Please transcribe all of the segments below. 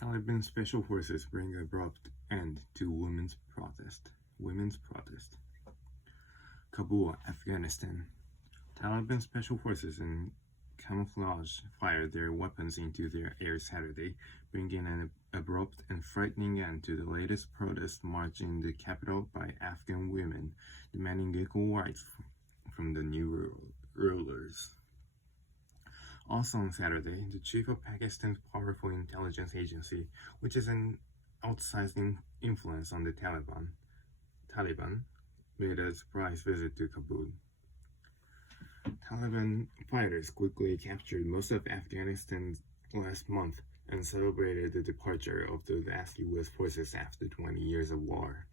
Taliban special forces bring abrupt end to women's protest. Kabul, Afghanistan. Taliban special forces in camouflage fired their weapons into the air Saturday, bringing an abrupt and frightening end to the latest protest march in the capital by Afghan women demanding equal rights from the new rulers. Also on Saturday, the chief of Pakistan's powerful intelligence agency, which is an outsized influence on the Taliban, made a surprise visit to Kabul. Taliban fighters quickly captured most of Afghanistan last month and celebrated the departure of the last U.S. forces after 20 years of war.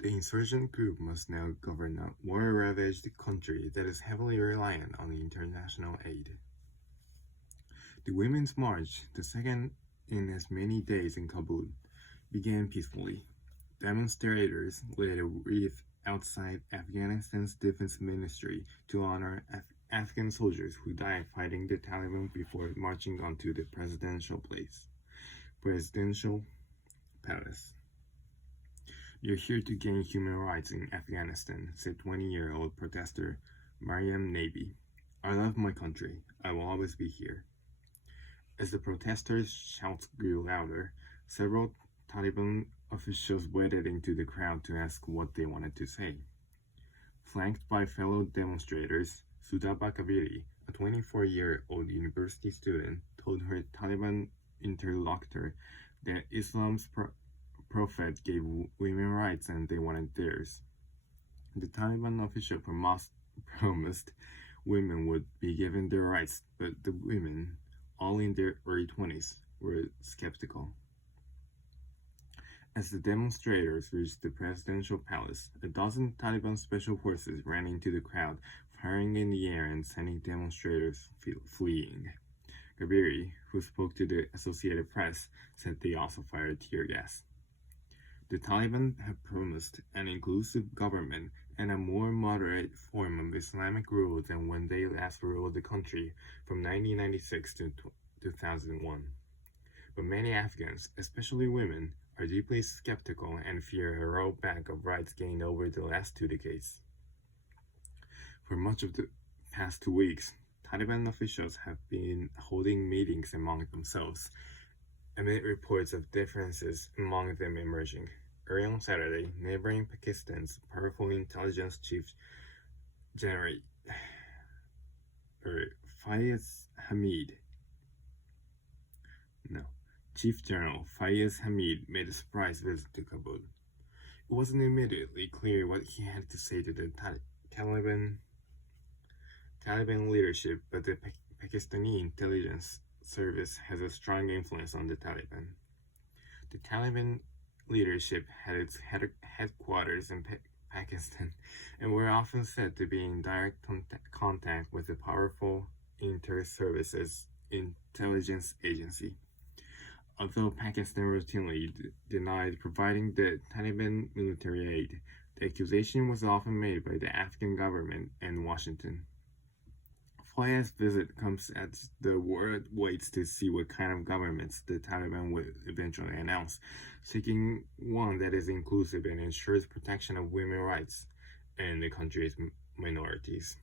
The insurgent group must now govern a war-ravaged country that is heavily reliant on international aid. The Women's March, the second in as many days in Kabul, began peacefully. Demonstrators laid a wreath outside Afghanistan's defense ministry to honor Afghan soldiers who died fighting the Taliban before marching onto the presidential palace. "You're here to gain human rights in Afghanistan," said 20-year-old protester Mariam Nabi. "I love my country. I will always be here." As the protesters' shouts grew louder, several Taliban officials waded into the crowd to ask what they wanted to say. Flanked by fellow demonstrators, Sudaba Kabiri, a 24-year-old university student, told her Taliban interlocutor that Islam's prophet gave women rights and they wanted theirs. The Taliban official promised women would be given their rights, but the women, all in their early 20s, were skeptical. As the demonstrators reached the presidential palace, a dozen Taliban special forces ran into the crowd, firing in the air and sending demonstrators fleeing. Kabiri, who spoke to the Associated Press, said they also fired tear gas. The Taliban have promised an inclusive government and a more moderate form of Islamic rule than when they last ruled the country from 1996 to 2001. But many Afghans, especially women, are deeply skeptical and fear a rollback of rights gained over the last 2 decades. For much of the past 2 weeks, Taliban officials have been holding meetings among themselves, amid reports of differences among them emerging. Early on Saturday, neighboring Pakistan's powerful intelligence chief General Chief General Fayez Hamid made a surprise visit to Kabul. It wasn't immediately clear what he had to say to the Taliban leadership, but the Pakistani intelligence service has a strong influence on the Taliban. The Taliban leadership had its headquarters in Pakistan and were often said to be in direct contact with the powerful inter-services intelligence agency. Although Pakistan routinely denied providing the Taliban military aid, the accusation was often made by the Afghan government and Washington. Fayez's visit comes as the world waits to see what kind of governments the Taliban will eventually announce, seeking one that is inclusive and ensures protection of women's rights and the country's minorities.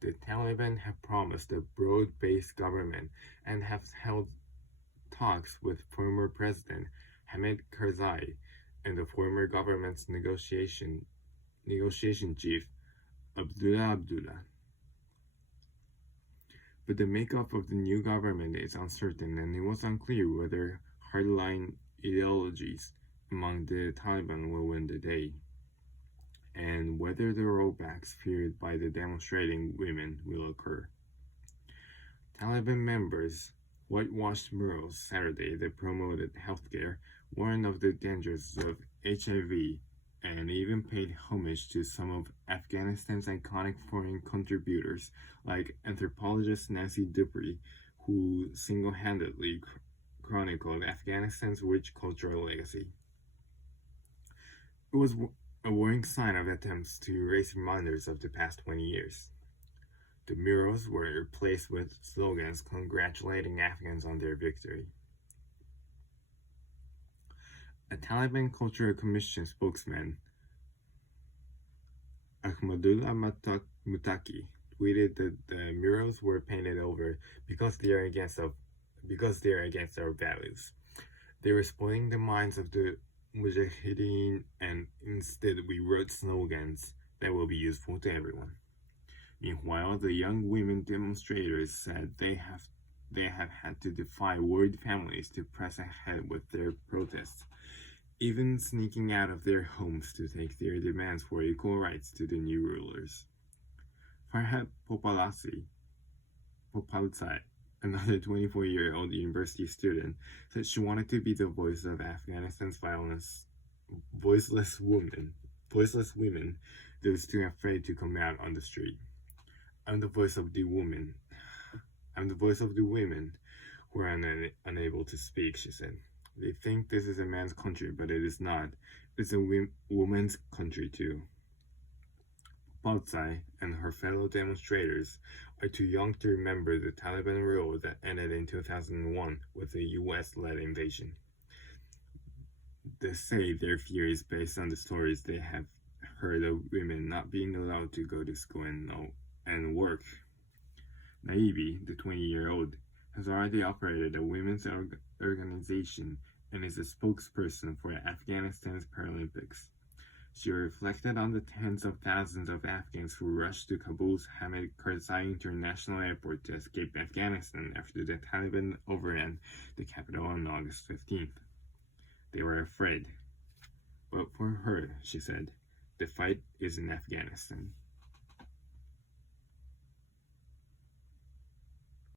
The Taliban have promised a broad-based government and have held talks with former President Hamid Karzai and the former government's negotiation chief Abdullah. But the makeup of the new government is uncertain, and it was unclear whether hardline ideologies among the Taliban will win the day, and whether the rollbacks feared by the demonstrating women will occur. Taliban members whitewashed murals Saturday that promoted healthcare, warned of the dangers of HIV, and even paid homage to some of Afghanistan's iconic foreign contributors, like anthropologist Nancy Dupree, who single-handedly chronicled Afghanistan's rich cultural legacy. It was a worrying sign of attempts to erase reminders of the past 20 years. The murals were replaced with slogans congratulating Afghans on their victory. A Taliban Cultural Commission spokesman, Ahmadullah Mutaki, tweeted that the murals were painted over because they are against our values. They were spoiling the minds of the mujahideen, and instead we wrote slogans that will be useful to everyone. Meanwhile, the young women demonstrators said they have had to defy worried families to press ahead with their protests, even sneaking out of their homes to take their demands for equal rights to the new rulers. Farhat Popalzai, another 24-year-old university student, said she wanted to be the voice of Afghanistan's voiceless women, those too afraid to come out on the street. I'm the voice of the women who are unable to speak, she said. They think this is a man's country, but it is not. It's a woman's country too. Palzai and her fellow demonstrators are too young to remember the Taliban rule that ended in 2001 with the US-led invasion. They say their fear is based on the stories they have heard of women not being allowed to go to school and work. Naibi, the 20-year-old, has already operated a women's organization and is a spokesperson for Afghanistan's Paralympics. She reflected on the tens of thousands of Afghans who rushed to Kabul's Hamid Karzai International Airport to escape Afghanistan after the Taliban overran the capital on August 15th. They were afraid. But for her, she said, the fight is in Afghanistan.